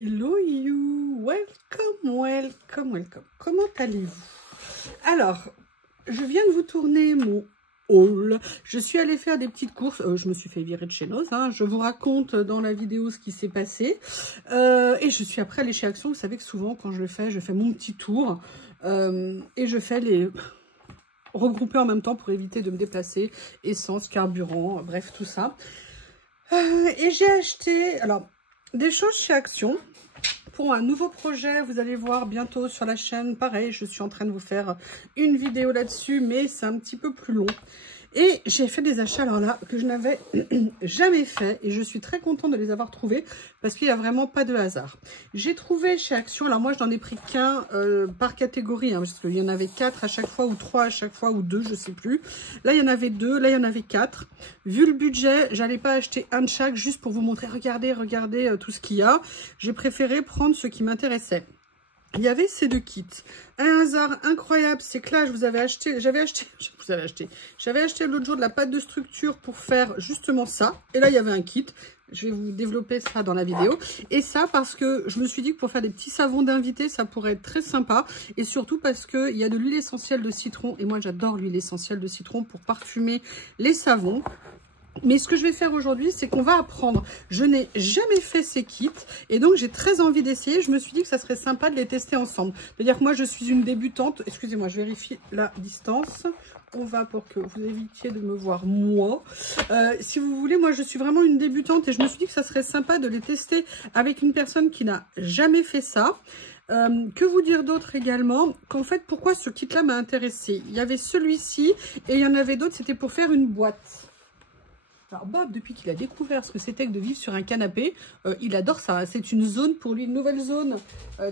Hello you, welcome. Comment allez-vous? Alors, je viens de vous tourner mon haul. Je suis allée faire des petites courses. Je me suis fait virer de chez Noz. Je vous raconte dans la vidéo ce qui s'est passé. Et je suis après allée chez Action. Vous savez que souvent, quand je fais mon petit tour. Et je fais les regrouper en même temps pour éviter de me déplacer. Essence, carburant, bref, tout ça. Et j'ai acheté des choses chez Action. Pour un nouveau projet, vous allez voir bientôt sur la chaîne, pareil, je suis en train de vous faire une vidéo là-dessus, mais c'est un petit peu plus long. Et j'ai fait des achats, alors là, que je n'avais jamais fait, et je suis très contente de les avoir trouvés, parce qu'il n'y a vraiment pas de hasard. J'ai trouvé chez Action, alors moi je n'en ai pris qu'un par catégorie, parce qu'il y en avait 4 à chaque fois, ou 3 à chaque fois, ou 2, je ne sais plus. Là il y en avait 2, là il y en avait 4. Vu le budget, j'allais pas acheter un de chaque, juste pour vous montrer, regardez tout ce qu'il y a. J'ai préféré prendre ce qui m'intéressait. Il y avait ces deux kits. Un hasard incroyable, c'est que là, j'avais acheté l'autre jour de la pâte de structure pour faire justement ça. Et là, il y avait un kit. Je vais vous développer ça dans la vidéo. Et ça, parce que je me suis dit que pour faire des petits savons d'invité, ça pourrait être très sympa. Et surtout parce qu'il y a de l'huile essentielle de citron. Et moi, j'adore l'huile essentielle de citron pour parfumer les savons. Mais ce que je vais faire aujourd'hui, c'est qu'on va apprendre. Je n'ai jamais fait ces kits et donc j'ai très envie d'essayer. Je me suis dit que ça serait sympa de les tester ensemble. C'est-à-dire que moi, je suis une débutante. Excusez-moi, je vérifie la distance. On va pour que vous évitiez de me voir moi. Si vous voulez, moi, je suis vraiment une débutante et je me suis dit que ça serait sympa de les tester avec une personne qui n'a jamais fait ça. Que vous dire d'autre également? Qu'en fait, pourquoi ce kit-là m'a intéressée? Il y avait celui-ci et il y en avait d'autres, c'était pour faire une boîte. Alors Bob, depuis qu'il a découvert ce que c'était que de vivre sur un canapé, il adore ça. C'est une zone pour lui, une nouvelle zone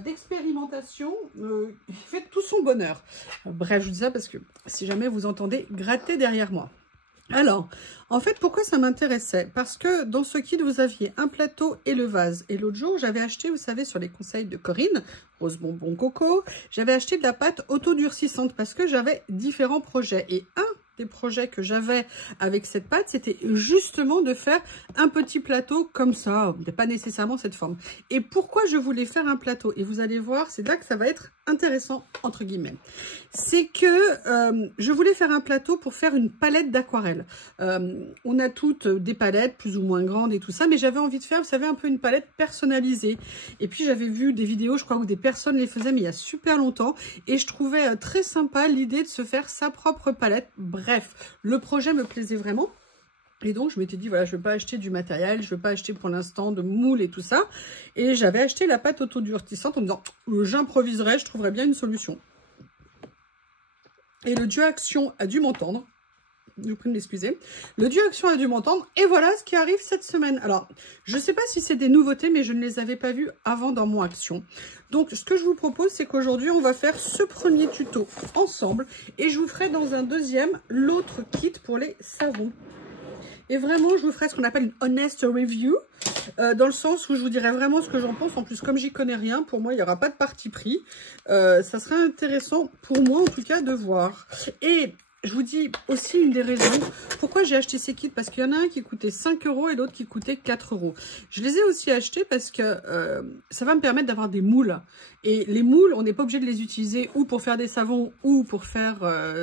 d'expérimentation. Il fait tout son bonheur. Bref, je vous dis ça parce que si jamais vous entendez gratter derrière moi. Alors, en fait, pourquoi ça m'intéressait? Parce que dans ce kit, vous aviez un plateau et le vase. Et l'autre jour, j'avais acheté, vous savez, sur les conseils de Corinne, Rose Bonbon Coco, j'avais acheté de la pâte auto-durcissante parce que j'avais différents projets. Et un des projets que j'avais avec cette pâte, c'était justement de faire un petit plateau comme ça, mais pas nécessairement cette forme. Et pourquoi je voulais faire un plateau? Et vous allez voir, c'est là que ça va être intéressant, entre guillemets. C'est que je voulais faire un plateau pour faire une palette d'aquarelle. On a toutes des palettes plus ou moins grandes et tout ça, mais j'avais envie de faire, vous savez, un peu une palette personnalisée. Et puis j'avais vu des vidéos, je crois que des personnes les faisaient, mais il y a super longtemps. Et je trouvais très sympa l'idée de se faire sa propre palette. Bref, le projet me plaisait vraiment. Et donc, je m'étais dit, voilà, je ne veux pas acheter du matériel, je ne veux pas acheter pour l'instant de moule et tout ça. Et j'avais acheté la pâte autodurcissante en me disant, j'improviserai, je trouverai bien une solution. Et le dieu Action a dû m'entendre. Je vous prie de m'excuser. Le dieu Action a dû m'entendre. Et voilà ce qui arrive cette semaine. Alors, je ne sais pas si c'est des nouveautés, mais je ne les avais pas vues avant dans mon Action. Donc, ce que je vous propose, c'est qu'aujourd'hui, on va faire ce premier tuto ensemble. Et je vous ferai dans un deuxième, l'autre kit pour les savons. Et vraiment, je vous ferai ce qu'on appelle une honest review, dans le sens où je vous dirai vraiment ce que j'en pense. En plus, comme j'y connais rien, pour moi, il n'y aura pas de parti pris. Ça sera intéressant, pour moi en tout cas, de voir. Et je vous dis aussi une des raisons pourquoi j'ai acheté ces kits, parce qu'il y en a un qui coûtait 5 € et l'autre qui coûtait 4 €. Je les ai aussi achetés parce que ça va me permettre d'avoir des moules. Et les moules, on n'est pas obligé de les utiliser ou pour faire des savons ou pour faire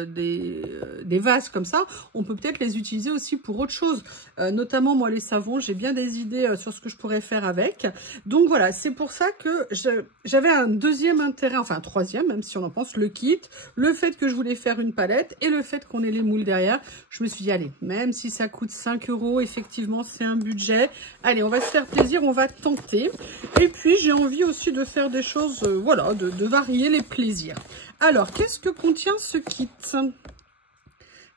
des vases comme ça. On peut peut-être les utiliser aussi pour autre chose. Notamment, moi, les savons, j'ai bien des idées sur ce que je pourrais faire avec. Donc voilà, c'est pour ça que j'avais un deuxième intérêt, enfin un troisième, même si on en pense, le kit, le fait que je voulais faire une palette et le fait qu'on ait les moules derrière. Je me suis dit, allez, même si ça coûte 5 €, effectivement, c'est un budget. Allez, on va se faire plaisir, on va tenter. Et puis, j'ai envie aussi de faire des choses... voilà, de varier les plaisirs. Alors, qu'est-ce que contient ce kit?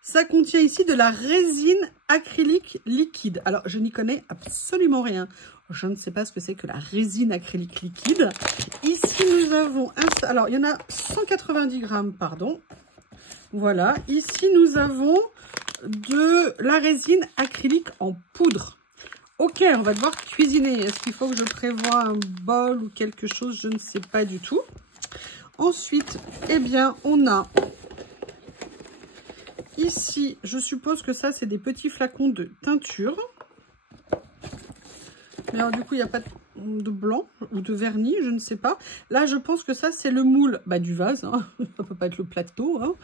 Ça contient ici de la résine acrylique liquide. Alors, je n'y connais absolument rien. Je ne sais pas ce que c'est que la résine acrylique liquide. Ici, nous avons... alors, il y en a 190 grammes, pardon. Voilà. Ici, nous avons de la résine acrylique en poudre. Ok, on va devoir cuisiner. Est-ce qu'il faut que je prévoie un bol ou quelque chose? Je ne sais pas du tout. Ensuite, eh bien, on a ici, je suppose que ça, c'est des petits flacons de teinture. Mais alors, du coup, il n'y a pas de blanc ou de vernis, je ne sais pas. Là, je pense que ça, c'est le moule du vase. Hein. Ça peut pas être le plateau. Hein.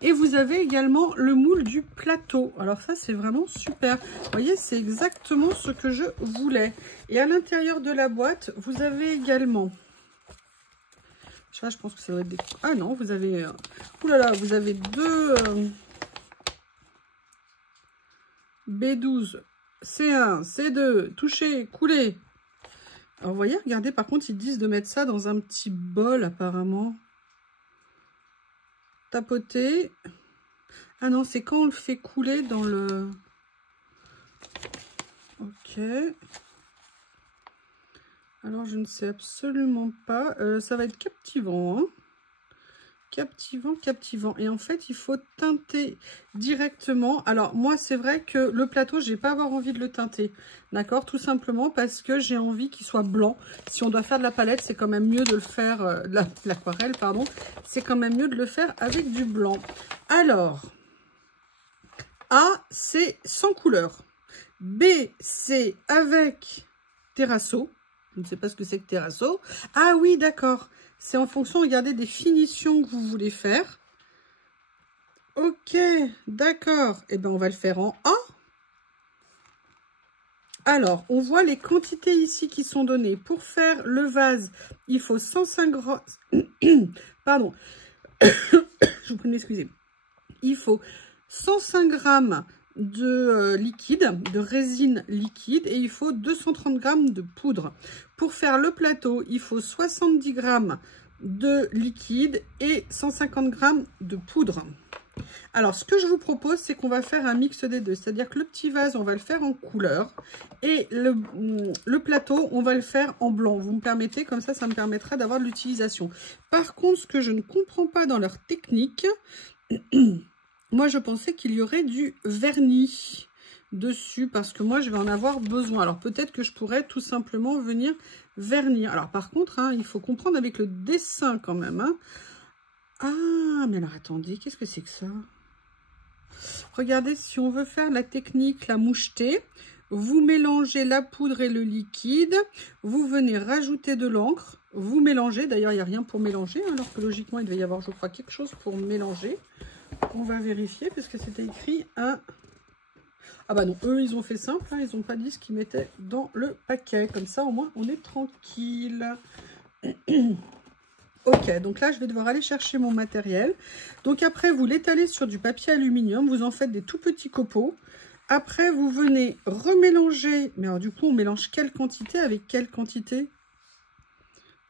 Et vous avez également le moule du plateau. Alors ça, c'est vraiment super. Vous voyez, c'est exactement ce que je voulais. Et à l'intérieur de la boîte, vous avez également... Je pense que ça doit être des... Ah non, vous avez... Ouh là là, vous avez deux... B12, C1, C2, toucher, couler. Alors, vous voyez, regardez, par contre, ils disent de mettre ça dans un petit bol, apparemment. Tapoter. Ah non, c'est quand on le fait couler dans le... Ok. Alors, je ne sais absolument pas. Ça va être captivant, hein. Captivant, captivant. Et en fait, il faut teinter directement. Alors, moi, c'est vrai que le plateau, je n'ai pas avoir envie de le teinter. D'accord? Tout simplement parce que j'ai envie qu'il soit blanc. Si on doit faire de la palette, c'est quand même mieux de le faire... de l'aquarelle, pardon. C'est quand même mieux de le faire avec du blanc. Alors, A, c'est sans couleur. B, c'est avec terrasso. Je ne sais pas ce que c'est que terrasso. Ah oui, d'accord. C'est en fonction, regardez, des finitions que vous voulez faire. Ok, d'accord. Eh bien, on va le faire en A. Alors, on voit les quantités ici qui sont données. Pour faire le vase, il faut 105 grammes... Pardon. Je vous prie de m'excuser. Il faut 105 grammes de liquide, de résine liquide, et il faut 230 grammes de poudre. Pour faire le plateau, il faut 70 grammes de liquide et 150 grammes de poudre. Alors, ce que je vous propose, c'est qu'on va faire un mix des deux. C'est-à-dire que le petit vase, on va le faire en couleur. Et le plateau, on va le faire en blanc. Vous me permettez, comme ça me permettra d'avoir de l'utilisation. Par contre, ce que je ne comprends pas dans leur technique... Moi, je pensais qu'il y aurait du vernis dessus parce que moi, je vais en avoir besoin. Alors, peut-être que je pourrais tout simplement venir vernir. Alors, par contre, hein, il faut comprendre avec le dessin quand même. Hein. Ah, mais alors, attendez, qu'est-ce que c'est que ça? Regardez, si on veut faire la technique, la moucheté, vous mélangez la poudre et le liquide. Vous venez rajouter de l'encre. Vous mélangez. D'ailleurs, il n'y a rien pour mélanger. Hein, alors que logiquement, il devait y avoir, je crois, quelque chose pour mélanger. On va vérifier parce que c'était écrit un... Ah bah non, eux ils ont fait simple, hein, ils n'ont pas dit ce qu'ils mettaient dans le paquet. Comme ça au moins on est tranquille. Ok, donc là je vais devoir aller chercher mon matériel. Donc après vous l'étalez sur du papier aluminium, vous en faites des tout petits copeaux. Après vous venez remélanger, mais alors du coup on mélange quelle quantité avec quelle quantité?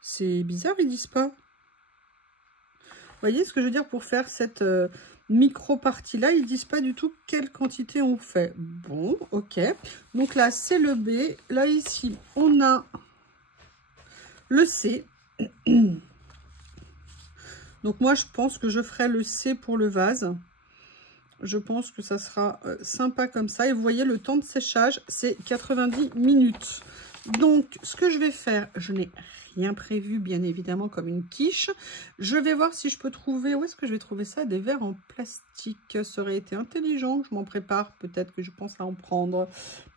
C'est bizarre, ils disent pas. Vous voyez ce que je veux dire pour faire cette micro-partie là, ils disent pas du tout quelle quantité on fait. Bon, ok. Donc là, c'est le B. Là, ici, on a le C. Donc moi, je pense que je ferai le C pour le vase. Je pense que ça sera sympa comme ça. Et vous voyez, le temps de séchage, c'est 90 minutes. Donc, ce que je vais faire, je n'ai rien prévu, bien évidemment, comme une quiche. Je vais voir si je peux trouver... Où est-ce que je vais trouver ça? Des verres en plastique. Ça aurait été intelligent. Je m'en prépare. Peut-être que je pense à en prendre.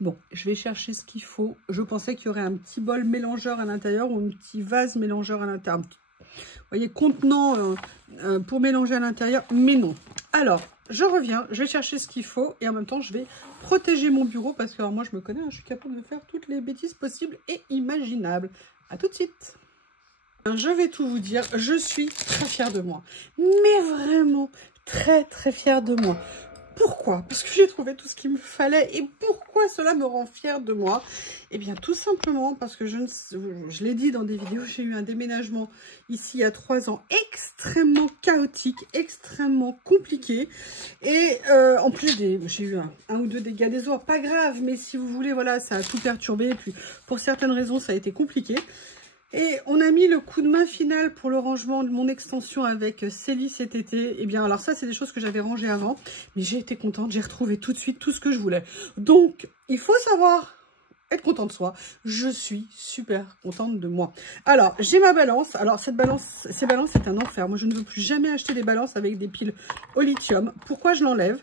Bon, je vais chercher ce qu'il faut. Je pensais qu'il y aurait un petit bol mélangeur à l'intérieur ou un petit vase mélangeur à l'intérieur. Vous voyez, contenant pour mélanger à l'intérieur. Mais non. Alors... Je reviens, je vais chercher ce qu'il faut et en même temps, je vais protéger mon bureau parce que alors, moi, je me connais, hein, je suis capable de faire toutes les bêtises possibles et imaginables. À tout de suite. Je vais tout vous dire, je suis très fière de moi. Mais vraiment, très, très fière de moi. Pourquoi? Parce que j'ai trouvé tout ce qu'il me fallait. Et pourquoi cela me rend fière de moi? Eh bien, tout simplement parce que je l'ai dit dans des vidéos, j'ai eu un déménagement ici il y a 3 ans extrêmement chaotique, extrêmement compliqué. Et en plus, j'ai eu un ou deux dégâts des eaux. Pas grave, mais si vous voulez, voilà, ça a tout perturbé. Et puis, pour certaines raisons, ça a été compliqué. Et on a mis le coup de main final pour le rangement de mon extension avec Célie cet été. Eh bien, alors ça, c'est des choses que j'avais rangées avant. Mais j'ai été contente, j'ai retrouvé tout de suite tout ce que je voulais. Donc, il faut savoir être content de soi. Je suis super contente de moi. Alors, j'ai ma balance. Alors, ces balances, c'est un enfer. Moi, je ne veux plus jamais acheter des balances avec des piles au lithium. Pourquoi je l'enlève?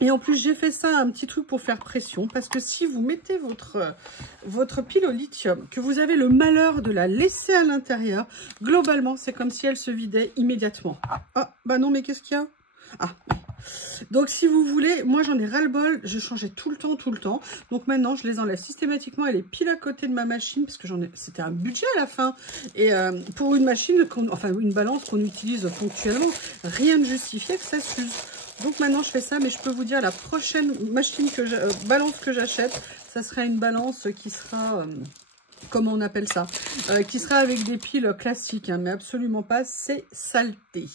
Et en plus, j'ai fait ça, un petit truc pour faire pression. Parce que si vous mettez votre pile au lithium, que vous avez le malheur de la laisser à l'intérieur, globalement, c'est comme si elle se vidait immédiatement. Ah, bah non, mais qu'est-ce qu'il y a? Ah, donc si vous voulez, moi j'en ai ras-le-bol, je changeais tout le temps. Donc maintenant, je les enlève systématiquement. Elle est pile à côté de ma machine, parce que c'était un budget à la fin. Et pour une machine, enfin une balance qu'on utilise ponctuellement, rien ne justifiait que ça s'use. Donc maintenant je fais ça, mais je peux vous dire la prochaine machine balance que j'achète, ça sera une balance qui sera, comment on appelle ça, qui sera avec des piles classiques, hein, mais absolument pas, c'est saleté.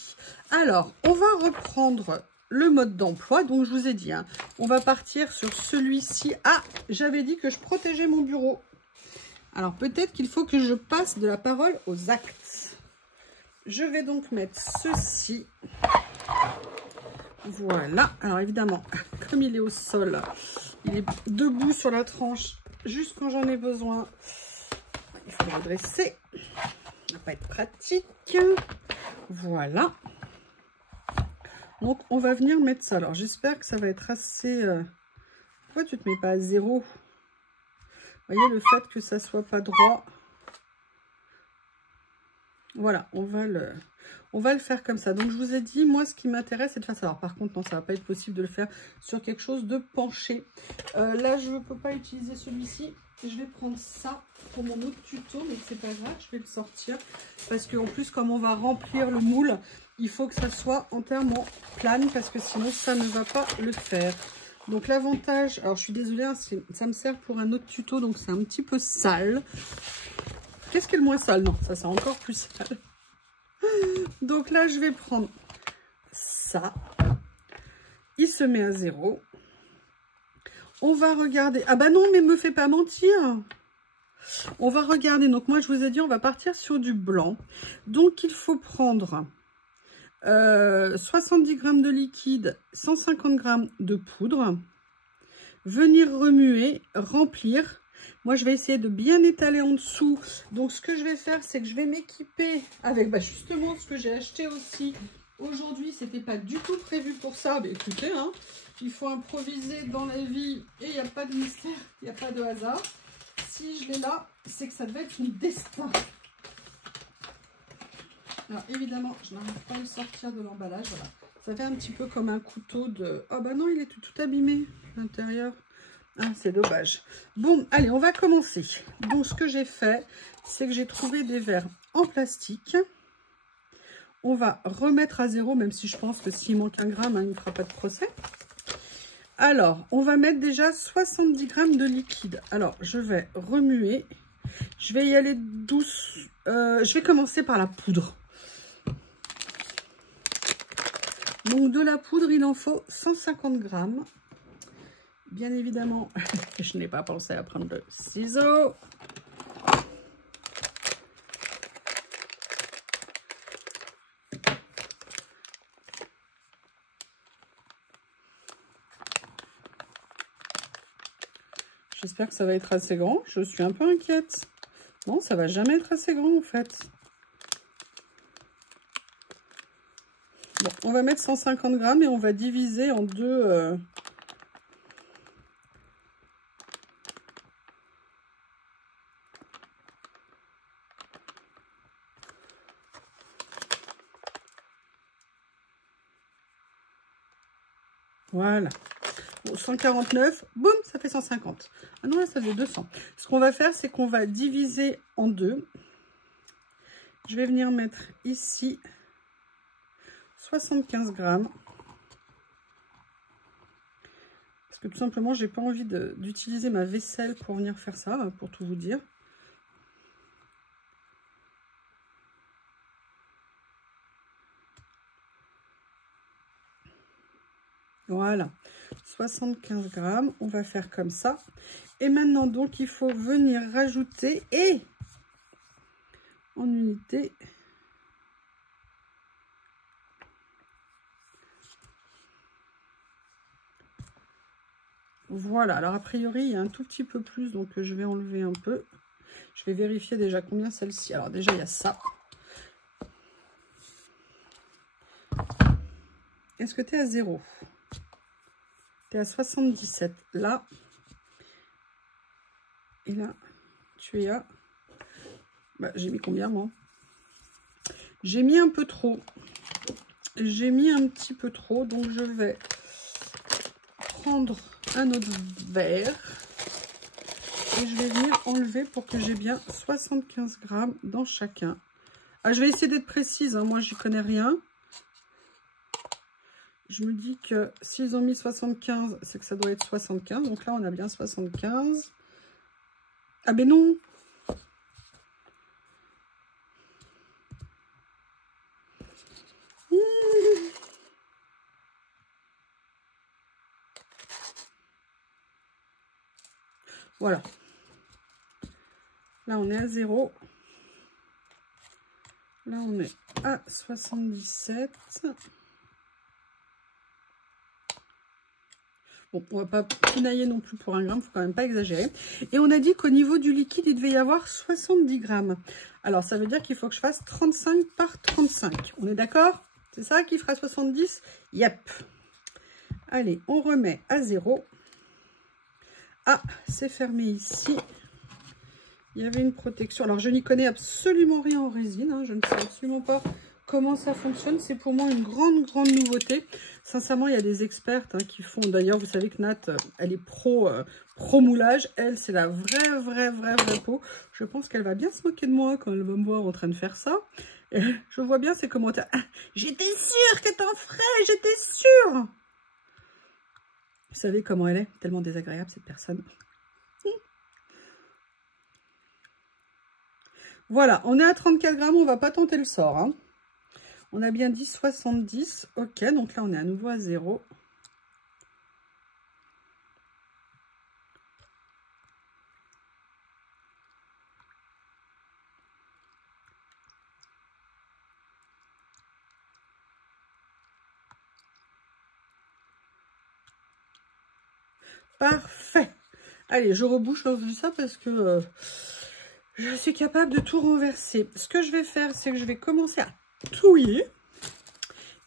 Alors, on va reprendre le mode d'emploi. Donc je vous ai dit, hein, on va partir sur celui-ci. Ah, j'avais dit que je protégeais mon bureau. Alors peut-être qu'il faut que je passe de la parole aux actes. Je vais donc mettre ceci. Voilà, alors évidemment, comme il est au sol, il est debout sur la tranche, juste quand j'en ai besoin. Il faut le redresser, ça va pas être pratique. Voilà. Donc, on va venir mettre ça. Alors, j'espère que ça va être assez... Pourquoi tu te mets pas à 0? Vous voyez, le fait que ça soit pas droit. Voilà, on va le faire comme ça. Donc, je vous ai dit, moi, ce qui m'intéresse, c'est de faire ça. Alors, par contre, non, ça va pas être possible de le faire sur quelque chose de penché. Là, je ne peux pas utiliser celui-ci. Je vais prendre ça pour mon autre tuto, mais c'est pas grave, je vais le sortir. Parce qu'en plus, comme on va remplir le moule, il faut que ça soit entièrement plane, parce que sinon, ça ne va pas le faire. Donc, l'avantage... Alors, je suis désolée, hein, ça me sert pour un autre tuto, donc c'est un petit peu sale. Qu'est-ce qui est le moins sale? Non, ça c'est encore plus sale. Donc là, je vais prendre ça. Il se met à 0. On va regarder. Ah bah non, mais me fais pas mentir. On va regarder. Donc moi, je vous ai dit, on va partir sur du blanc. Donc, il faut prendre 70 g de liquide, 150 g de poudre. Venir remuer, remplir. Moi, je vais essayer de bien étaler en dessous. Donc, ce que je vais faire, c'est que je vais m'équiper avec justement ce que j'ai acheté aussi aujourd'hui. C'était pas du tout prévu pour ça. Mais écoutez, hein, il faut improviser dans la vie et il n'y a pas de mystère, il n'y a pas de hasard. Si je l'ai là, c'est que ça devait être un destin. Alors, évidemment, je n'arrive pas à le sortir de l'emballage. Voilà. Ça fait un petit peu comme un couteau de... Oh, bah non, il est tout abîmé à l'intérieur. Ah, c'est dommage. Bon, allez, on va commencer. Donc, ce que j'ai fait, c'est que j'ai trouvé des verres en plastique. On va remettre à 0, même si je pense que s'il manque 1 gramme, hein, il ne fera pas de procès. Alors, on va mettre déjà 70 g de liquide. Alors, je vais remuer. Je vais y aller douce. Je vais commencer par la poudre. Donc, de la poudre, il en faut 150 g. Bien évidemment, je n'ai pas pensé à prendre le ciseau. J'espère que ça va être assez grand. Je suis un peu inquiète. Non, ça va jamais être assez grand en fait. Bon, on va mettre 150 g et on va diviser en deux... Voilà. Bon, 149, boum, ça fait 150. Ah non, là, ça fait 200. Ce qu'on va faire, c'est qu'on va diviser en deux. Je vais venir mettre ici 75 g. Parce que tout simplement, j'ai pas envie d'utiliser ma vaisselle pour venir faire ça, pour tout vous dire. Voilà, 75 g, on va faire comme ça. Et maintenant, donc, il faut venir rajouter et en unité. Voilà, alors a priori, il y a un tout petit peu plus, donc je vais enlever un peu. Je vais vérifier déjà combien celle-ci. Alors déjà, il y a ça. Est-ce que tu es à 0? Tu es à 77. Là. Et là, tu es à... Bah, j'ai mis combien, moi? J'ai mis un peu trop. J'ai mis un petit peu trop. Donc, je vais prendre un autre verre. Et je vais venir enlever pour que j'ai bien 75 grammes dans chacun. Ah, je vais essayer d'être précise. Hein. Moi, j'y connais rien. Je me dis que s'ils ont mis 75, c'est que ça doit être 75. Donc là, on a bien 75. Ah ben non! Voilà. Là, on est à 0. Là, on est à 77. Bon, on va pas pinailler non plus pour 1 gramme, il ne faut quand même pas exagérer. Et on a dit qu'au niveau du liquide, il devait y avoir 70 grammes. Alors, ça veut dire qu'il faut que je fasse 35 par 35. On est d'accord? C'est ça qui fera 70? Yep. Allez, on remet à 0. Ah, c'est fermé ici. Il y avait une protection. Alors, je n'y connais absolument rien en résine. Hein. Je ne sais absolument pas comment ça fonctionne. C'est pour moi une grande nouveauté. Sincèrement, il y a des expertes qui font... D'ailleurs, vous savez que Nat, elle est pro moulage. Elle, c'est la vraie peau. Je pense qu'elle va bien se moquer de moi quand elle va me voir en train de faire ça. Et je vois bien ses commentaires. Ah, j'étais sûre que t'en ferais, j'étais sûre. Vous savez comment elle est? Tellement désagréable, cette personne. Voilà, on est à 34 grammes, on ne va pas tenter le sort. Hein. On a bien dit 70. Ok, donc là, on est à nouveau à 0. Parfait. Allez, je rebouche ça parce que je suis capable de tout renverser. Ce que je vais faire, c'est que je vais commencer à touiller.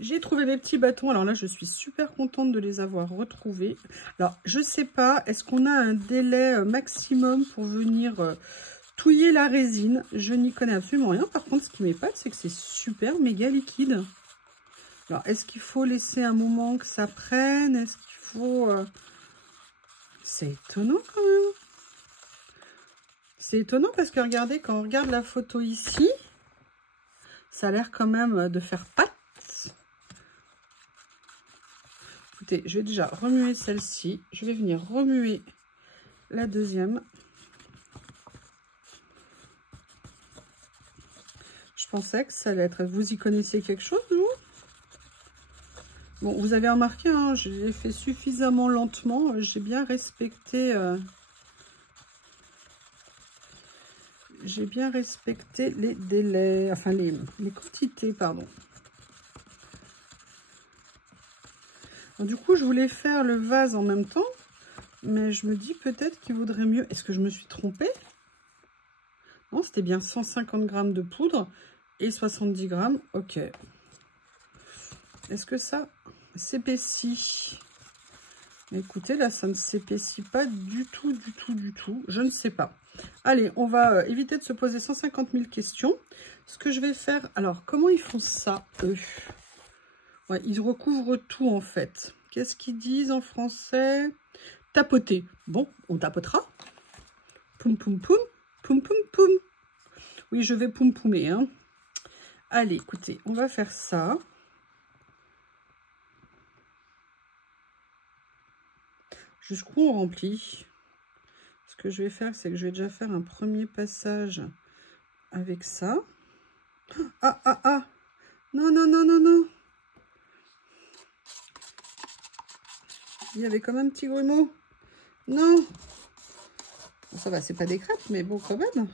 J'ai trouvé mes petits bâtons. Alors là, je suis super contente de les avoir retrouvés. Alors, je sais pas, est-ce qu'on a un délai maximum pour venir touiller la résine? Je n'y connais absolument rien. Par contre, ce qui m'épate, c'est que c'est super méga liquide. Alors, est-ce qu'il faut laisser un moment que ça prenne? Est-ce qu'il faut... C'est étonnant quand même. C'est étonnant parce que regardez, quand on regarde la photo ici, ça a l'air quand même de faire pâte. Écoutez, je vais déjà remuer celle-ci. Je vais venir remuer la deuxième. Je pensais que ça allait être... Vous y connaissez quelque chose, vous? Bon, vous avez remarqué, hein, je l'ai fait suffisamment lentement. J'ai bien respecté... J'ai bien respecté les délais, enfin les quantités, pardon. Alors, du coup, je voulais faire le vase en même temps, mais je me dis peut-être qu'il vaudrait mieux... Est-ce que je me suis trompée? Non, c'était bien 150 grammes de poudre et 70 grammes. Ok. Est-ce que ça s'épaissit? Écoutez, là, ça ne s'épaissit pas du tout. Je ne sais pas. Allez, on va éviter de se poser 150 000 questions. Ce que je vais faire... Alors, comment ils font ça, eux? Ouais, ils recouvrent tout, en fait. Qu'est-ce qu'ils disent en français? Tapoter. Bon, on tapotera. Poum, poum, poum. Poum, poum, poum. Oui, je vais poum, poumer. Hein. Allez, écoutez, on va faire ça. Jusqu'où on remplit? Ce que je vais faire, c'est que je vais déjà faire un premier passage avec ça. Ah. Non. Il y avait comme un petit grumeau. Non. Bon, ça va, c'est pas des crêpes, mais bon, quand même.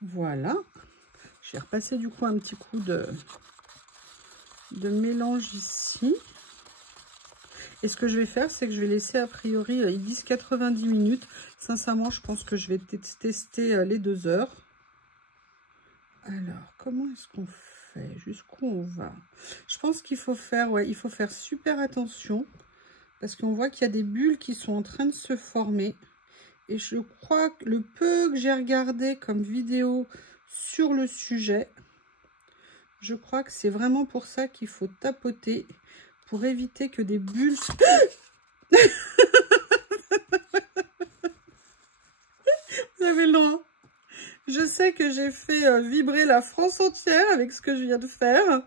Voilà. Je vais repasser du coup un petit coup de mélange ici. Et ce que je vais faire, c'est que je vais laisser a priori, ils disent 90 minutes. Sincèrement, je pense que je vais tester les 2 heures. Alors, comment est-ce qu'on fait? Jusqu'où on va? Je pense qu'il faut faire, ouais, il faut faire super attention parce qu'on voit qu'il y a des bulles qui sont en train de se former. Et je crois que le peu que j'ai regardé comme vidéo sur le sujet, je crois que c'est vraiment pour ça qu'il faut tapoter pour éviter que des bulles... Vous avez le droit. Je sais que j'ai fait vibrer la France entière avec ce que je viens de faire.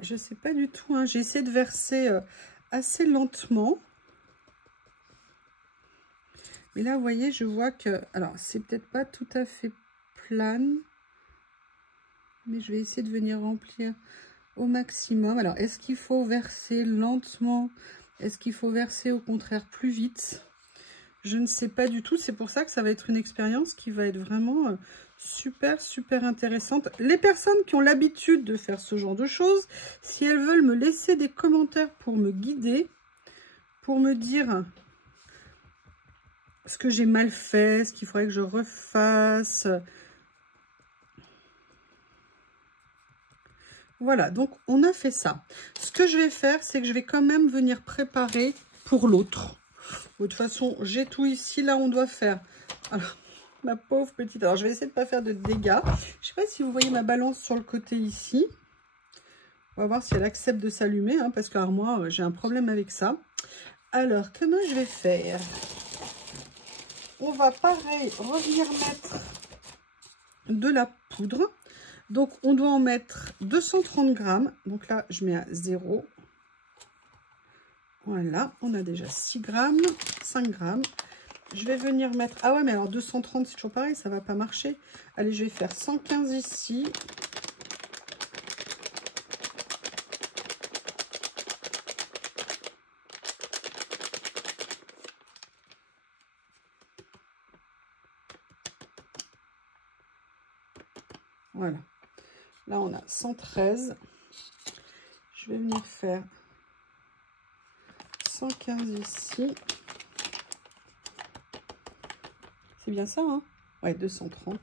Je sais pas du tout, hein. J'ai essayé de verser assez lentement. Mais là, vous voyez, je vois que... Alors, c'est peut-être pas tout à fait plane. Mais je vais essayer de venir remplir au maximum. Alors, est-ce qu'il faut verser lentement? Est-ce qu'il faut verser au contraire plus vite? Je ne sais pas du tout. C'est pour ça que ça va être une expérience qui va être vraiment super, super intéressante. Les personnes qui ont l'habitude de faire ce genre de choses, si elles veulent me laisser des commentaires pour me guider, pour me dire ce que j'ai mal fait, ce qu'il faudrait que je refasse. Voilà, donc on a fait ça. Ce que je vais faire, c'est que je vais quand même venir préparer pour l'autre. De toute façon, j'ai tout ici. Là, on doit faire... Alors, ma pauvre petite... Alors, je vais essayer de ne pas faire de dégâts. Je ne sais pas si vous voyez ma balance sur le côté ici. On va voir si elle accepte de s'allumer, hein, parce que alors, moi, j'ai un problème avec ça. Alors, comment je vais faire? On va, pareil, revenir mettre de la poudre. Donc, on doit en mettre 230 grammes. Donc là, je mets à 0. Voilà, on a déjà 6 grammes, 5 grammes. Je vais venir mettre... Ah ouais, mais alors 230, c'est toujours pareil, ça va pas marcher. Allez, je vais faire 115 ici. Voilà. Là, on a 113. Je vais venir faire 115 ici. C'est bien ça, hein? Ouais, 230.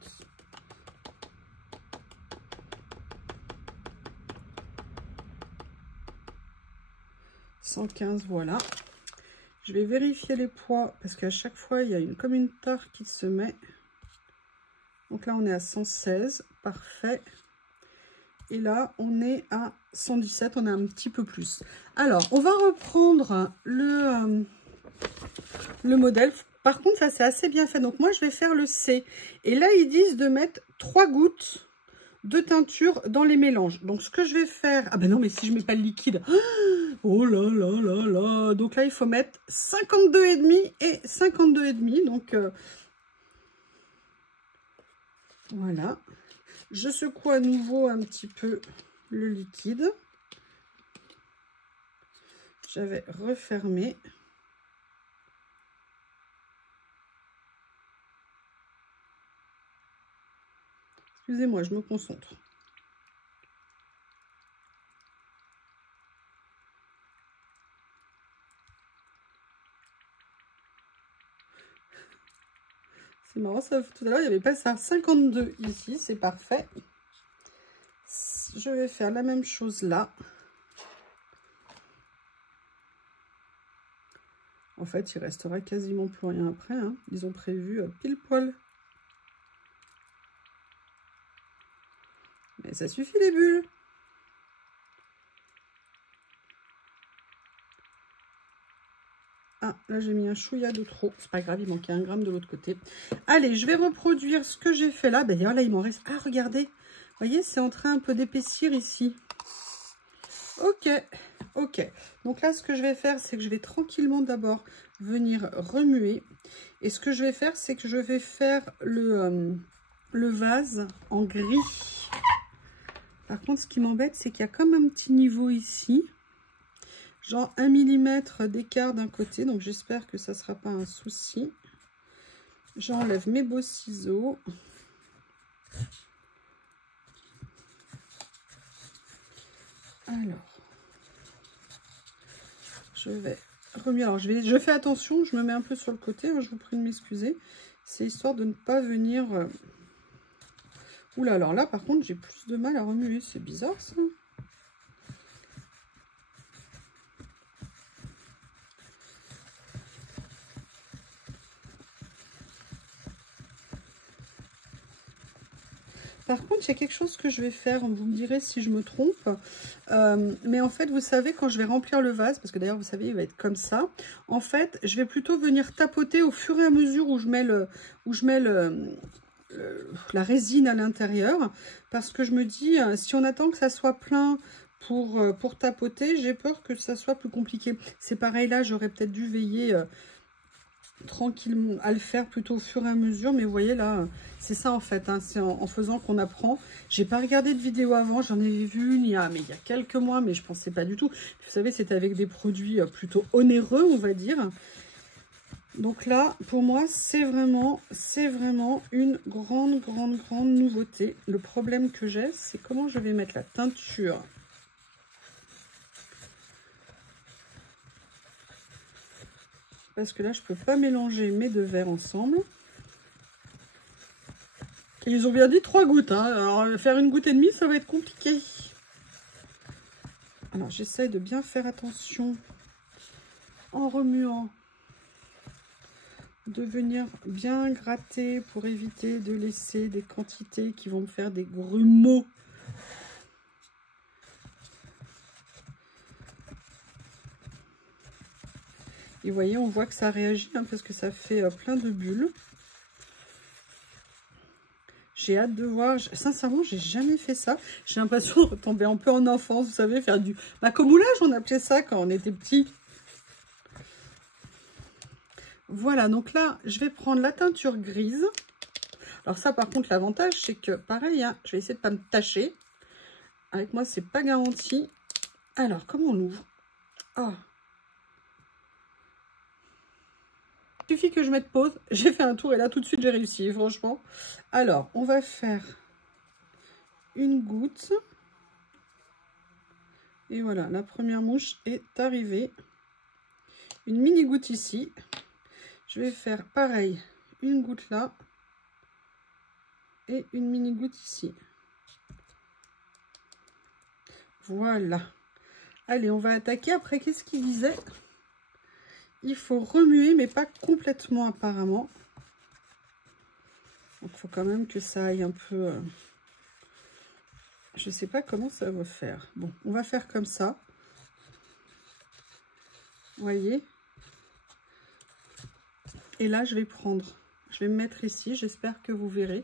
« 115, voilà. Je vais vérifier les poids parce qu'à chaque fois, il y a comme une tare qui se met. Donc là, on est à 116. Parfait. Et là, on est à 117. On a un petit peu plus. Alors, on va reprendre le modèle. Par contre, ça, c'est assez bien fait. Donc, moi, je vais faire le C. Et là, ils disent de mettre 3 gouttes de teinture dans les mélanges. Donc, ce que je vais faire... Ah ben non, mais si je mets pas le liquide... Oh là là là là. Donc là, il faut mettre 52,5 et 52,5. Donc, voilà. Je secoue à nouveau un petit peu le liquide. J'avais refermé. Excusez-moi, je me concentre. C'est marrant, ça, tout à l'heure, il n'y avait pas ça. 52 ici, c'est parfait. Je vais faire la même chose là. En fait, il restera quasiment plus rien après, hein. Ils ont prévu pile poil. Mais ça suffit les bulles. Ah, là j'ai mis un chouïa de trop. C'est pas grave, il manquait 1 gramme de l'autre côté. Allez, je vais reproduire ce que j'ai fait là. Ben, d'ailleurs, là, il m'en reste... Ah, regardez. Vous voyez, c'est en train un peu d'épaissir ici. Ok, ok. Donc là, ce que je vais faire, c'est que je vais tranquillement d'abord venir remuer. Et ce que je vais faire, c'est que je vais faire le vase en gris. Par contre, ce qui m'embête, c'est qu'il y a comme un petit niveau ici. Genre 1 mm d'écart d'un côté. Donc, j'espère que ça ne sera pas un souci. J'enlève mes beaux ciseaux. Alors, je vais remuer. Alors, je fais attention, je me mets un peu sur le côté. Hein, je vous prie de m'excuser. C'est histoire de ne pas venir... Oula, alors là, par contre, j'ai plus de mal à remuer. C'est bizarre, ça. Par contre, il y a quelque chose que je vais faire, vous me direz si je me trompe. Mais en fait, vous savez, quand je vais remplir le vase, parce que d'ailleurs, vous savez, il va être comme ça. En fait, je vais plutôt venir tapoter au fur et à mesure où je mets la résine à l'intérieur. Parce que je me dis, si on attend que ça soit plein pour tapoter, j'ai peur que ça soit plus compliqué. C'est pareil là, j'aurais peut-être dû veiller tranquillement à le faire plutôt au fur et à mesure, mais vous voyez là, c'est ça en fait, hein, c'est en faisant qu'on apprend. J'ai pas regardé de vidéo avant, j'en ai vu une il y a quelques mois, mais je pensais pas du tout. Vous savez, c'était avec des produits plutôt onéreux, on va dire. Donc là, pour moi, c'est vraiment une grande nouveauté. Le problème que j'ai, c'est comment je vais mettre la teinture. Parce que là, je peux pas mélanger mes deux verres ensemble. Et ils ont bien dit 3 gouttes. Hein. Alors, faire une goutte et demie, ça va être compliqué. Alors, j'essaye de bien faire attention en remuant. De venir bien gratter pour éviter de laisser des quantités qui vont me faire des grumeaux. Et vous voyez, on voit que ça réagit hein, parce que ça fait plein de bulles. J'ai hâte de voir. Sincèrement, j'ai jamais fait ça. J'ai l'impression de retomber un peu en enfance, vous savez, faire du macomoulage, on appelait ça quand on était petit. Voilà, donc là, je vais prendre la teinture grise. Alors ça, par contre, l'avantage, c'est que, pareil, hein, je vais essayer de ne pas me tacher. Avec moi, c'est pas garanti. Alors, comment on ouvre? Ah. Il suffit que je mette pause. J'ai fait un tour et là, tout de suite, j'ai réussi, franchement. Alors, on va faire une goutte. Et voilà, la première mouche est arrivée. Une mini goutte ici. Je vais faire pareil, une goutte là. Et une mini goutte ici. Voilà. Allez, on va attaquer. Après, qu'est-ce qu'il disait? Il faut remuer, mais pas complètement apparemment. Donc, il faut quand même que ça aille un peu... Je sais pas comment ça va faire. Bon, on va faire comme ça. Vous voyez? Et là, je vais me mettre ici. J'espère que vous verrez.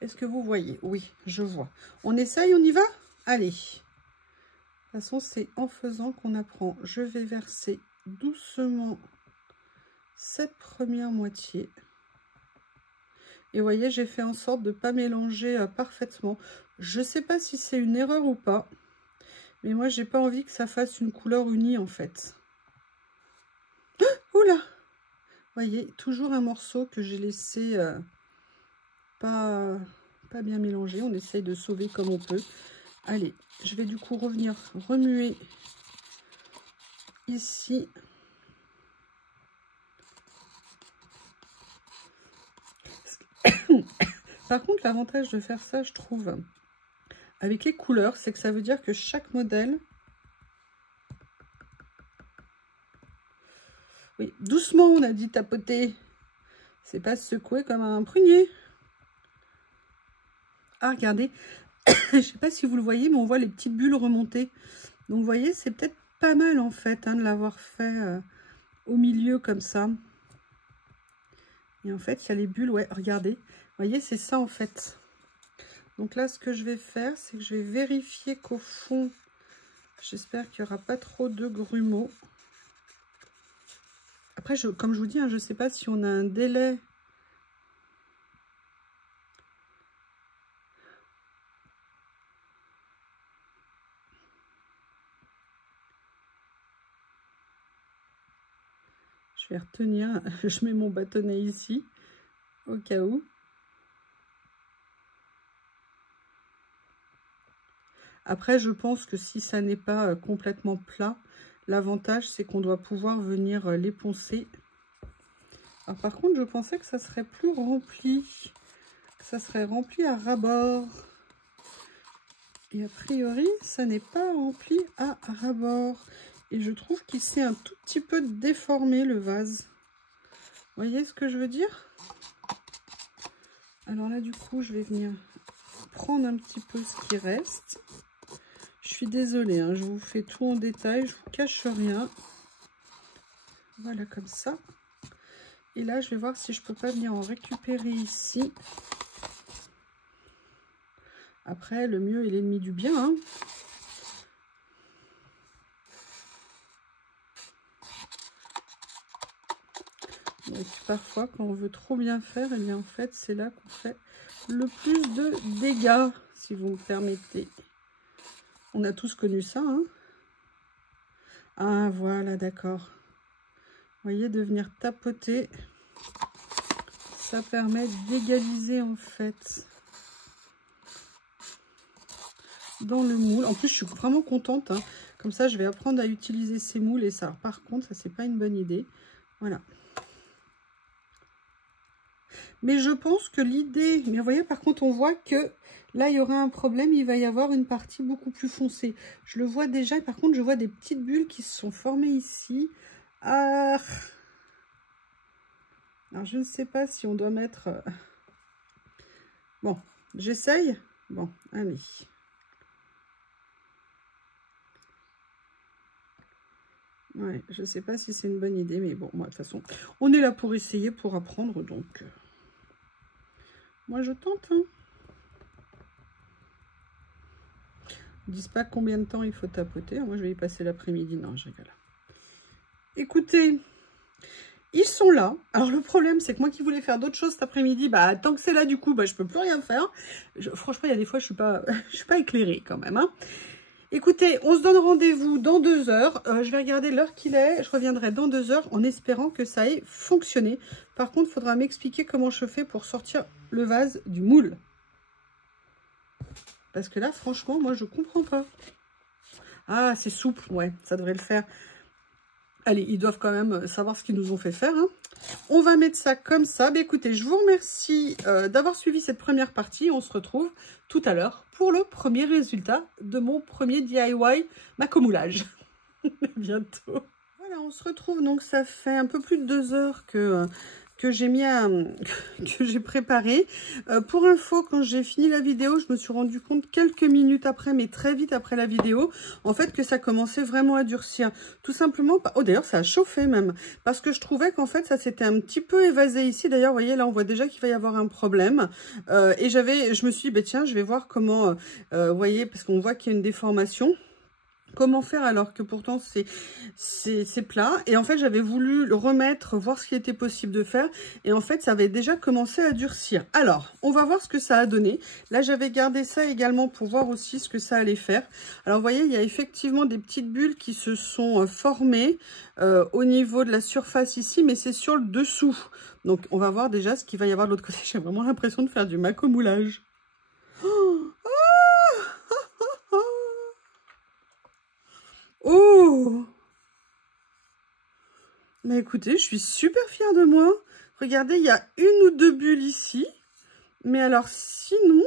Est-ce que vous voyez? Oui, je vois. On essaye, on y va? Allez. De toute façon, c'est en faisant qu'on apprend. Je vais verser doucement cette première moitié. Et vous voyez, j'ai fait en sorte de ne pas mélanger parfaitement. Je ne sais pas si c'est une erreur ou pas. Mais moi, j'ai pas envie que ça fasse une couleur unie, en fait. Ah, oula! Vous voyez, toujours un morceau que j'ai laissé pas bien mélangé. On essaye de sauver comme on peut. Allez, je vais du coup revenir remuer ici. Par contre, l'avantage de faire ça, je trouve, avec les couleurs, c'est que ça veut dire que chaque modèle... Oui, doucement, on a dit tapoter. C'est pas secouer comme un prunier. Ah, regardez. Je sais pas si vous le voyez, mais on voit les petites bulles remonter. Donc, vous voyez, c'est peut-être pas mal, en fait, hein, de l'avoir fait au milieu, comme ça. Et en fait, il y a les bulles, ouais, regardez. Vous voyez, c'est ça, en fait. Donc là, ce que je vais faire, c'est que je vais vérifier qu'au fond, j'espère qu'il n'y aura pas trop de grumeaux. Après, comme je vous dis, hein, je ne sais pas si on a un délai. Je vais retenir, je mets mon bâtonnet ici, au cas où. Après, je pense que si ça n'est pas complètement plat, l'avantage, c'est qu'on doit pouvoir venir l'époncer. Alors, par contre, je pensais que ça serait plus rempli. ça serait rempli à ras-bord. Et a priori, ça n'est pas rempli à ras-bord. Et je trouve qu'il s'est un tout petit peu déformé, le vase. Vous voyez ce que je veux dire? Alors là, du coup, je vais venir prendre un petit peu ce qui reste. Je suis désolée, hein, je vous fais tout en détail, je vous cache rien. Voilà, comme ça. Et là, je vais voir si je peux pas venir en récupérer ici. Après, le mieux est l'ennemi du bien, hein. Donc, parfois, quand on veut trop bien faire, et bien en fait, c'est là qu'on fait le plus de dégâts, si vous me permettez. On a tous connu ça, hein. Ah, voilà, d'accord. Vous voyez, de venir tapoter, ça permet d'égaliser, en fait, dans le moule. En plus, je suis vraiment contente, hein. Comme ça, je vais apprendre à utiliser ces moules. Et ça, par contre, ça, c'est pas une bonne idée. Voilà. Mais je pense que l'idée... Mais vous voyez, par contre, on voit que là, il y aura un problème. Il va y avoir une partie beaucoup plus foncée. Je le vois déjà. Et par contre, je vois des petites bulles qui se sont formées ici. Ah. Alors, je ne sais pas si on doit mettre... Bon, j'essaye. Bon, allez. Ouais, je ne sais pas si c'est une bonne idée. Mais bon, moi, de toute façon, on est là pour essayer, pour apprendre. Donc... moi, je tente. Hein. Ils ne disent pas combien de temps il faut tapoter. Moi, je vais y passer l'après-midi. Non, je rigole. Écoutez, ils sont là. Alors, le problème, c'est que moi qui voulais faire d'autres choses cet après-midi, bah, tant que c'est là, du coup, bah, je ne peux plus rien faire. Franchement, il y a des fois, je suis pas éclairée quand même. Hein. Écoutez, on se donne rendez-vous dans 2 heures. Je vais regarder l'heure qu'il est. Je reviendrai dans 2 heures en espérant que ça ait fonctionné. Par contre, il faudra m'expliquer comment je fais pour sortir le vase du moule. Parce que là, franchement, moi, je comprends pas. Ah, c'est souple. Ouais, ça devrait le faire. Allez, ils doivent quand même savoir ce qu'ils nous ont fait faire. Hein. On va mettre ça comme ça. Bah, écoutez, je vous remercie d'avoir suivi cette première partie. On se retrouve tout à l'heure pour le premier résultat de mon premier DIY macomoulage. À bientôt. Voilà, on se retrouve. Donc, ça fait un peu plus de 2 heures que j'ai mis que j'ai préparé. Pour info, quand j'ai fini la vidéo, je me suis rendu compte quelques minutes après, mais très vite après la vidéo, en fait, que ça commençait vraiment à durcir. Tout simplement, oh d'ailleurs, ça a chauffé même, parce que je trouvais qu'en fait, ça s'était un petit peu évasé ici. D'ailleurs, vous voyez, là, on voit déjà qu'il va y avoir un problème. Et je me suis dit, bah, tiens, je vais voir comment, vous voyez, parce qu'on voit qu'il y a une déformation. Comment faire alors que pourtant c'est plat? Et en fait, j'avais voulu le remettre, voir ce qui était possible de faire. Et en fait, ça avait déjà commencé à durcir. Alors, on va voir ce que ça a donné. Là, j'avais gardé ça également pour voir aussi ce que ça allait faire. Alors, vous voyez, il y a effectivement des petites bulles qui se sont formées au niveau de la surface ici, mais c'est sur le dessous. Donc, on va voir déjà ce qu'il va y avoir de l'autre côté. J'ai vraiment l'impression de faire du macomoulage. Oh! Mais écoutez, je suis super fière de moi. Regardez, il y a 1 ou 2 bulles ici. Mais alors, sinon...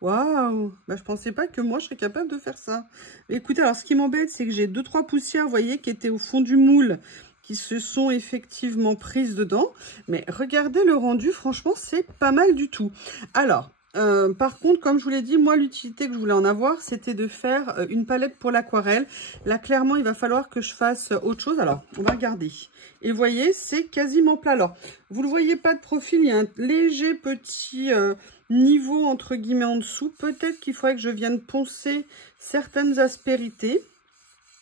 Waouh! Bah, je pensais pas que moi, je serais capable de faire ça. Mais écoutez, alors, ce qui m'embête, c'est que j'ai 2-3 poussières, vous voyez, qui étaient au fond du moule, qui se sont effectivement prises dedans. Mais regardez le rendu, franchement, c'est pas mal du tout. Alors... par contre, comme je vous l'ai dit, moi, l'utilité que je voulais en avoir, c'était de faire une palette pour l'aquarelle. Là, clairement, il va falloir que je fasse autre chose. Alors, on va regarder. Et vous voyez, c'est quasiment plat. Alors, vous ne le voyez pas de profil, il y a un léger petit niveau, entre guillemets, en dessous. Peut-être qu'il faudrait que je vienne poncer certaines aspérités.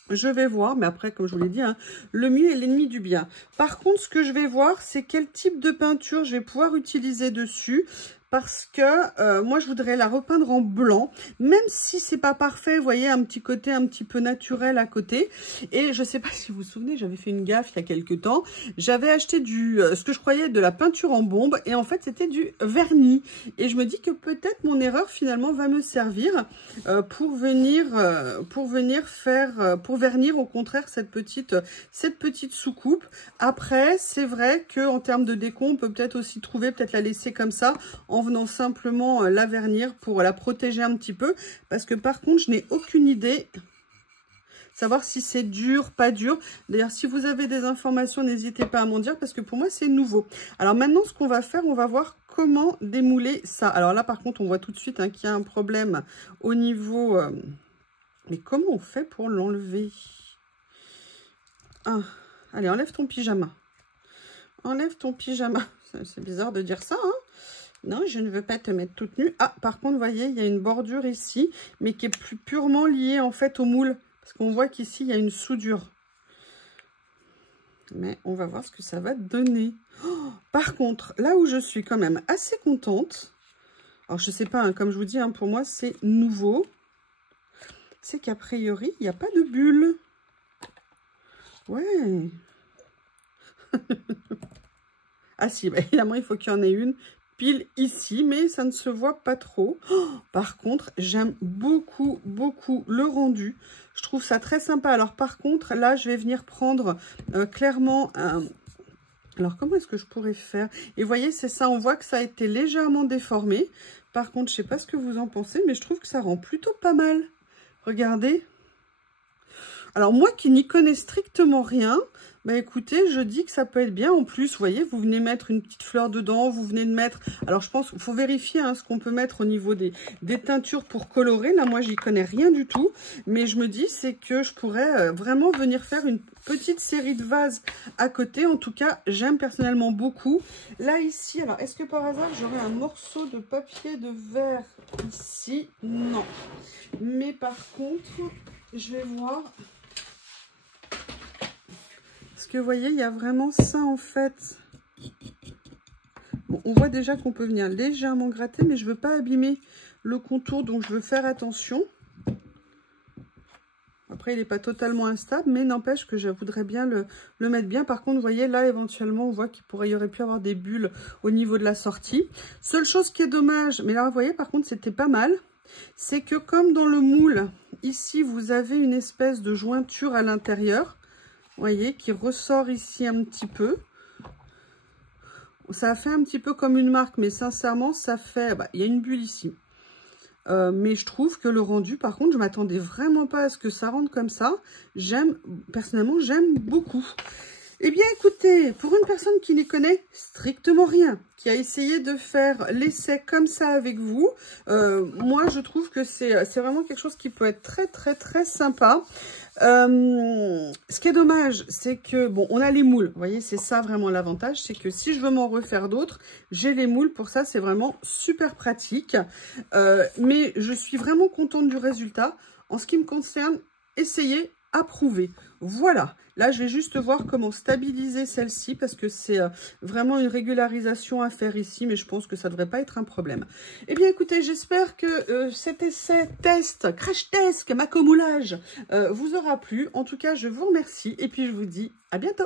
Je vais voir, mais après, comme je vous l'ai dit, hein, le mieux est l'ennemi du bien. Par contre, ce que je vais voir, c'est quel type de peinture je vais pouvoir utiliser dessus. parce que moi, je voudrais la repeindre en blanc, même si c'est pas parfait. Vous voyez, un petit côté un petit peu naturel à côté. Et je sais pas si vous vous souvenez, j'avais fait une gaffe il y a quelques temps. J'avais acheté ce que je croyais de la peinture en bombe, et en fait, c'était du vernis. Et je me dis que peut-être mon erreur, finalement, va me servir pour vernir au contraire cette petite soucoupe. Après, c'est vrai qu'en termes de déco, on peut peut-être aussi trouver, peut-être la laisser comme ça, en venant simplement la vernir pour la protéger un petit peu. Parce que par contre, je n'ai aucune idée, savoir si c'est dur, pas dur. D'ailleurs, si vous avez des informations, n'hésitez pas à m'en dire, parce que pour moi, c'est nouveau. Alors maintenant, ce qu'on va faire, on va voir comment démouler ça. Alors là, par contre, on voit tout de suite qu'il y a un problème au niveau... Mais comment on fait pour l'enlever? Allez, enlève ton pyjama. Enlève ton pyjama. C'est bizarre de dire ça, hein? Non, je ne veux pas te mettre toute nue. Ah, par contre, vous voyez, il y a une bordure ici, mais qui est plus purement liée, en fait, au moule. Parce qu'on voit qu'ici, il y a une soudure. Mais on va voir ce que ça va donner. Oh, par contre, là où je suis quand même assez contente, alors je sais pas, hein, comme je vous dis, hein, pour moi, c'est nouveau. C'est qu'a priori, il n'y a pas de bulle. Ouais. Ah si, bah, évidemment, il faut qu'il y en ait une pile ici, mais ça ne se voit pas trop. Oh, par contre, j'aime beaucoup, beaucoup le rendu. Je trouve ça très sympa. Alors, par contre, là, je vais venir prendre clairement un... Alors, comment est-ce que je pourrais faire? Et vous voyez, c'est ça, on voit que ça a été légèrement déformé. Par contre, je ne sais pas ce que vous en pensez, mais je trouve que ça rend plutôt pas mal. Regardez. Alors, moi qui n'y connais strictement rien, bah écoutez, je dis que ça peut être bien. En plus, vous voyez, vous venez mettre une petite fleur dedans, vous venez de mettre... Alors, je pense qu'il faut vérifier ce qu'on peut mettre au niveau des teintures pour colorer. Là, moi, j'y connais rien du tout. Mais je me dis, c'est que je pourrais vraiment venir faire une petite série de vases à côté. En tout cas, j'aime personnellement beaucoup. Là, ici, alors, est-ce que par hasard, j'aurais un morceau de papier de verre ici? Non. Mais par contre, je vais voir... Parce que vous voyez, il y a vraiment ça en fait. Bon, on voit déjà qu'on peut venir légèrement gratter, mais je ne veux pas abîmer le contour, donc je veux faire attention. Après, il n'est pas totalement instable, mais n'empêche que je voudrais bien le mettre bien. Par contre, vous voyez, là, éventuellement, on voit qu'il y aurait pu avoir des bulles au niveau de la sortie. Seule chose qui est dommage, mais là, vous voyez, par contre, c'était pas mal. C'est que comme dans le moule, ici, vous avez une espèce de jointure à l'intérieur. Vous voyez, qui ressort ici un petit peu. Ça a fait un petit peu comme une marque, mais sincèrement, ça fait... Bah, il y a une bulle ici. Mais je trouve que le rendu, par contre, je ne m'attendais vraiment pas à ce que ça rentre comme ça. Personnellement, j'aime beaucoup. Eh bien, écoutez, pour une personne qui n'y connaît strictement rien, qui a essayé de faire l'essai comme ça avec vous, moi, je trouve que c'est vraiment quelque chose qui peut être très, très, très sympa. Ce qui est dommage, c'est que, bon, on a les moules. Vous voyez, c'est ça vraiment l'avantage, c'est que si je veux m'en refaire d'autres, j'ai les moules. Pour ça, c'est vraiment super pratique. Mais je suis vraiment contente du résultat. En ce qui me concerne, essayez, approuvez. Voilà. Là, je vais juste voir comment stabiliser celle-ci parce que c'est vraiment une régularisation à faire ici, mais je pense que ça ne devrait pas être un problème. Eh bien, écoutez, j'espère que cet essai test, crash test, macomoulage vous aura plu. En tout cas, je vous remercie et puis je vous dis à bientôt.